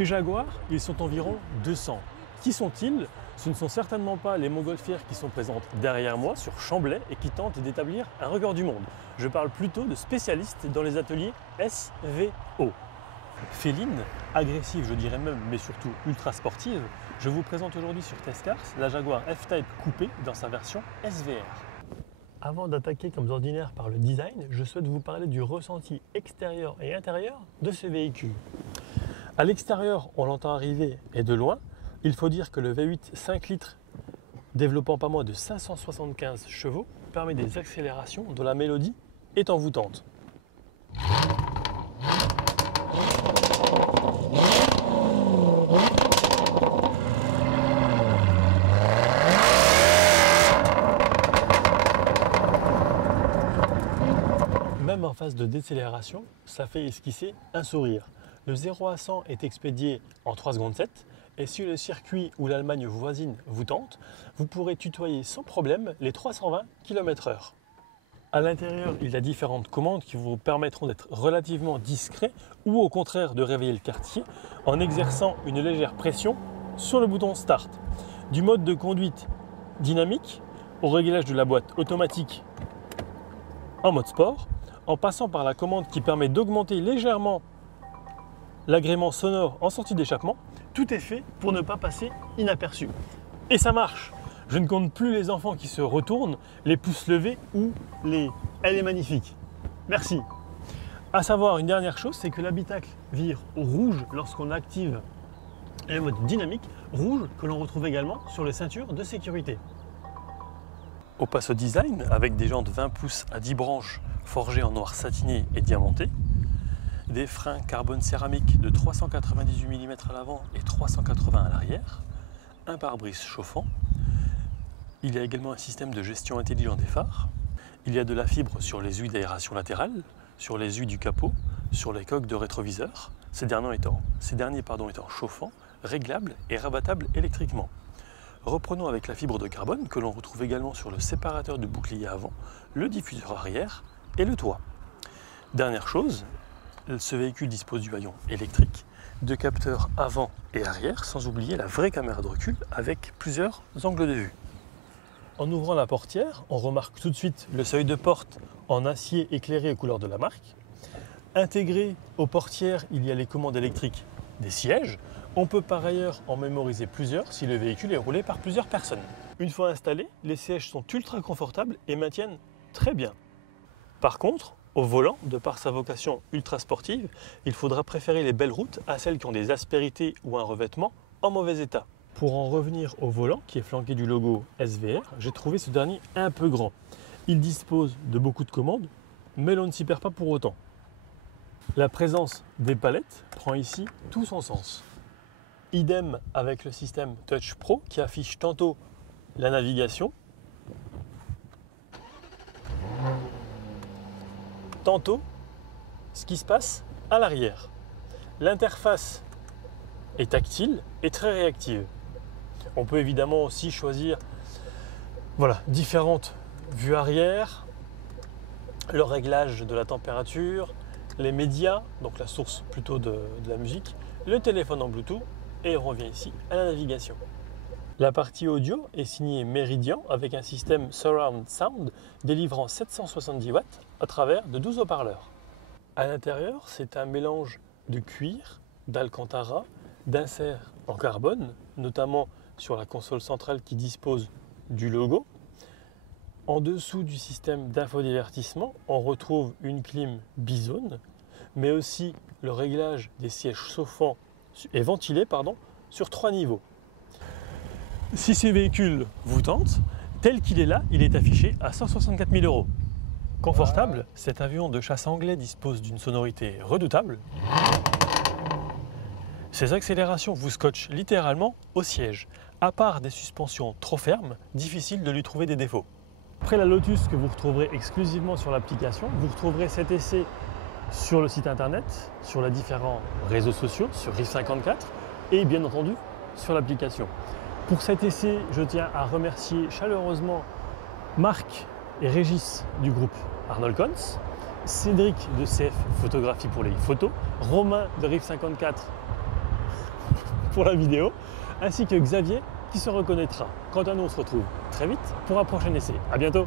Chez Jaguar, ils sont environ 200. Qui sont-ils? Ce ne sont certainement pas les montgolfières qui sont présentes derrière moi sur Chamblay et qui tentent d'établir un record du monde. Je parle plutôt de spécialistes dans les ateliers SVO. Féline, agressive je dirais même, mais surtout ultra sportive, je vous présente aujourd'hui sur Testcars la Jaguar F-Type coupée dans sa version SVR. Avant d'attaquer comme d'ordinaire par le design, je souhaite vous parler du ressenti extérieur et intérieur de ce véhicule. À l'extérieur, on l'entend arriver et de loin. Il faut dire que le V8 5 litres développant pas moins de 575 chevaux permet des accélérations dont la mélodie est envoûtante. Même en phase de décélération, ça fait esquisser un sourire. Le 0 à 100 est expédié en 3 secondes 7 et si le circuit ou l'Allemagne voisine vous tente, vous pourrez tutoyer sans problème les 320 km/h. À l'intérieur, il y a différentes commandes qui vous permettront d'être relativement discret ou au contraire de réveiller le quartier en exerçant une légère pression sur le bouton Start. Du mode de conduite dynamique au réglage de la boîte automatique en mode sport, en passant par la commande qui permet d'augmenter légèrement l'agrément sonore en sortie d'échappement, tout est fait pour ne pas passer inaperçu. Et ça marche! Je ne compte plus les enfants qui se retournent, les pouces levés ou les « elle est magnifique ». Merci. À savoir une dernière chose, c'est que l'habitacle vire au rouge lorsqu'on active le mode dynamique, rouge que l'on retrouve également sur les ceintures de sécurité. On passe au design avec des jantes 20 pouces à 10 branches forgées en noir satiné et diamanté. Des freins carbone céramique de 398 mm à l'avant et 380 à l'arrière, un pare-brise chauffant. Il y a également un système de gestion intelligent des phares. Il y a de la fibre sur les huiles d'aération latérale, sur les huiles du capot, sur les coques de rétroviseur, ces derniers étant chauffants, réglables et rabattables électriquement. Reprenons avec la fibre de carbone que l'on retrouve également sur le séparateur de bouclier avant, le diffuseur arrière et le toit. Dernière chose, ce véhicule dispose du haillon électrique, de capteurs avant et arrière, sans oublier la vraie caméra de recul avec plusieurs angles de vue. En ouvrant la portière, on remarque tout de suite le seuil de porte en acier éclairé aux couleurs de la marque. Intégré aux portières, il y a les commandes électriques des sièges. On peut par ailleurs en mémoriser plusieurs si le véhicule est roulé par plusieurs personnes. Une fois installés, les sièges sont ultra confortables et maintiennent très bien. Par contre, au volant, de par sa vocation ultra sportive, il faudra préférer les belles routes à celles qui ont des aspérités ou un revêtement en mauvais état. Pour en revenir au volant, qui est flanqué du logo SVR, j'ai trouvé ce dernier un peu grand. Il dispose de beaucoup de commandes, mais l'on ne s'y perd pas pour autant. La présence des palettes prend ici tout son sens. Idem avec le système Touch Pro qui affiche tantôt la navigation, tantôt ce qui se passe à l'arrière. L'interface est tactile et très réactive. On peut évidemment aussi choisir différentes vues arrière, le réglage de la température, les médias, donc la source plutôt de la musique, le téléphone en Bluetooth et on revient ici à la navigation. La partie audio est signée Meridian avec un système Surround Sound délivrant 770 watts à travers de 12 haut-parleurs. À l'intérieur, c'est un mélange de cuir, d'alcantara, d'inserts en carbone, notamment sur la console centrale qui dispose du logo. En dessous du système d'infodivertissement, on retrouve une clim bizone, mais aussi le réglage des sièges chauffants et ventilés sur 3 niveaux. Si ce véhicule vous tente, tel qu'il est là, il est affiché à 164 000 €. Confortable, cet avion de chasse anglais dispose d'une sonorité redoutable. Ses accélérations vous scotchent littéralement au siège. À part des suspensions trop fermes, difficile de lui trouver des défauts. Après la Lotus que vous retrouverez exclusivement sur l'application, vous retrouverez cet essai sur le site internet, sur les différents réseaux sociaux, sur Riff54 et bien entendu sur l'application. Pour cet essai, je tiens à remercier chaleureusement Marc et Régis du groupe Arnold Cons, Cédric de CF Photographie pour les photos, Romain de Riff54 pour la vidéo, ainsi que Xavier qui se reconnaîtra. Quant à nous, on se retrouve très vite pour un prochain essai. À bientôt!